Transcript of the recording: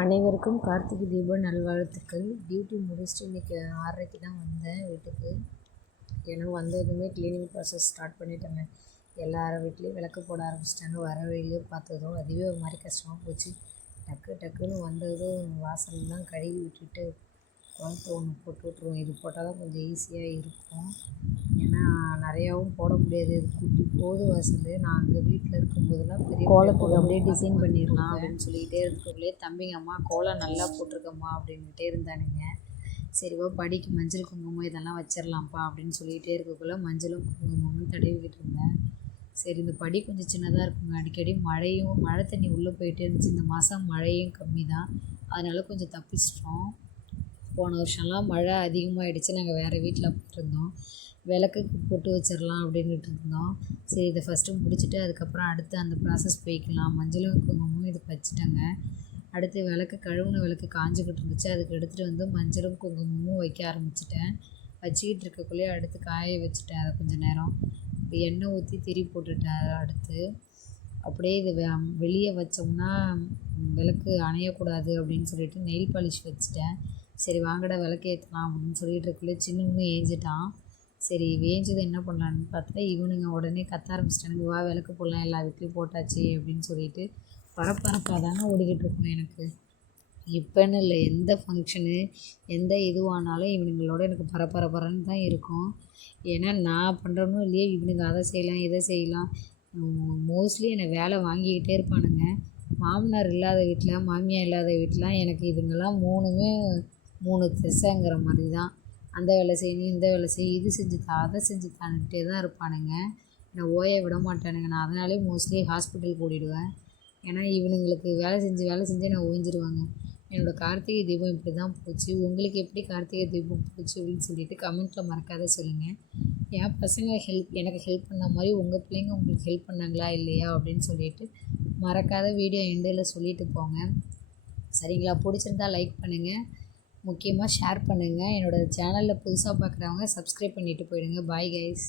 அனைவருக்கும் கார்த்திகை தீப நல்வாழ்த்துக்கள். டியூட்டி முடிச்சுட்டு இன்றைக்கி 6:30க்கு தான் வந்தேன் வீட்டுக்கு. ஏன்னா வந்ததுமே க்ளீனிங் ப்ராசஸ் ஸ்டார்ட் பண்ணிட்டேங்க. எல்லார் வீட்லேயும் விளக்கு போட ஆரம்பிச்சிட்டாங்க. வர வழியிலே பார்த்ததும் அதுவே ஒரு மாதிரி கஷ்டமாக போச்சு. டக்குன்னு வந்ததும் வாசல்லாம் கழுவி விட்டுட்டு குளத்து ஒன்று போட்டு விட்ருவோம். இது போட்டால் தான் கொஞ்சம் ஈஸியாக இருக்கும். ஏன்னா நிறையாவும் போட முடியாது, இது குட்டி போது வாசல். நான் அங்கே வீட்டில் இருக்கும்போதெல்லாம் பெரிய கோலத்துக்கு அப்படியே டிசைன் பண்ணிடலாம் அப்படின்னு சொல்லிக்கிட்டே இருக்கிறதுலே தம்பிங்க அம்மா கோலம் நல்லா போட்டிருக்கம்மா அப்படின்கிட்டே இருந்தானுங்க. சரிவா படிக்கு மஞ்சள் குங்குமம் இதெல்லாம் வச்சிடலாம்ப்பா அப்படின்னு சொல்லிகிட்டே இருக்கக்குள்ளே மஞ்சளும் குங்குமமும் தடவிக்கிட்டு இருந்தேன். சரி, இந்த படி கொஞ்சம் சின்னதாக இருக்குங்க. அடிக்கடி மழை தண்ணி உள்ளே போயிட்டே இருந்துச்சு. இந்த மாதம் மழையும் கம்மி தான், அதனால் கொஞ்சம் தப்பிச்சிட்டோம். போன வருஷம்லாம் மழை அதிகமாகிடுச்சு. நாங்கள் வேறு வீட்டில் போட்டிருந்தோம். விளக்குக்கு போட்டு வச்சிடலாம் அப்படின்ட்டு இருந்தோம். சரி, இதை ஃபஸ்ட்டு முடிச்சுட்டு அதுக்கப்புறம் அடுத்து அந்த ப்ராசஸ் போய்க்கலாம். மஞ்சளும் குங்குமமும் இதுக்கு வச்சுட்டேங்க. அடுத்து விளக்கு கழுவுன விளக்கு காஞ்சிக்கிட்டு இருந்துச்சு. அதுக்கு எடுத்துகிட்டு வந்து மஞ்சளும் குங்குமமும் வைக்க ஆரம்பிச்சிட்டேன். வச்சுக்கிட்டு இருக்கக்குள்ளேயே அடுத்து காய வச்சுட்டேன். அதை கொஞ்சம் நேரம் எண்ணெய் ஊற்றி திரி போட்டுட்டேன். அடுத்து அப்படியே இது வெளியே வச்சோம்னா விளக்கு அணையக்கூடாது அப்படின்னு சொல்லிட்டு நெயில் பாலிஷ் வச்சுட்டேன். சரி வாங்கடா விளக்கு ஏற்றலாம் அப்படின்னு சொல்லிட்டு இருக்குள்ளே சின்னவனும் ஏஞ்சிட்டான். சரி வேஞ்சது என்ன பண்ணலான்னு பார்த்தா இவனுங்க உடனே கத்த ஆரம்பிச்சிட்டானுங்க. வா விளக்கு போடலாம், எல்லா வீட்லேயும் போட்டாச்சு அப்படின்னு சொல்லிட்டு பரபரப்பாக தானே ஓடிக்கிட்டு இருக்கும் எனக்கு. இப்போன்னு இல்லை, எந்த ஃபங்க்ஷனு எந்த இதுவானாலும் இவனுங்களோட எனக்கு பரபரன்னு தான் இருக்கும். ஏன்னா நான் பண்ணுறனோ இல்லையோ இவனுங்க அதை செய்யலாம் இதை செய்யலாம். மோஸ்ட்லி என்னை வேலை வாங்கிக்கிட்டே இருப்பானுங்க. மாமனார் இல்லாத வீட்டில் மாமியார் இல்லாத வீட்டில் எனக்கு இதுங்கெல்லாம் மூணுமே 3 திசைங்கிற மாதிரி தான். அந்த வேலை செய்யணும், இந்த வேலை செய்ய, இது செஞ்சுத்தா அதை செஞ்சுத்தான்கிட்டே தான் இருப்பானுங்க. என்னை ஓய விட மாட்டானுங்க. நான் அதனாலே மோஸ்ட்லி ஹாஸ்பிட்டலுக்கு ஓடிடுவேன். ஏன்னா இவனுங்களுக்கு வேலை செஞ்சு நான் ஓய்ஞ்சிருவாங்க. என்னோடய கார்த்திகை தீபம் இப்படி தான் போச்சு. உங்களுக்கு எப்படி கார்த்திகை தீபம் போச்சு அப்படின்னு சொல்லிட்டு கமெண்ட்டில் மறக்காத சொல்லுங்கள். என் பசங்க எனக்கு ஹெல்ப் பண்ண மாதிரி உங்கள் பிள்ளைங்க உங்களுக்கு ஹெல்ப் பண்ணாங்களா இல்லையா அப்படின்னு சொல்லிட்டு மறக்காத வீடியோ எண்டில் சொல்லிட்டு போங்க. சரிங்களா? பிடிச்சிருந்தா லைக் பண்ணுங்கள், முக்கியமாக ஷேர் பண்ணுங்கள். என்னோடய சேனலில் புதுசாக பார்க்குறவங்க சப்ஸ்கிரைப் பண்ணிவிட்டு போயிடுங்க. Bye guys.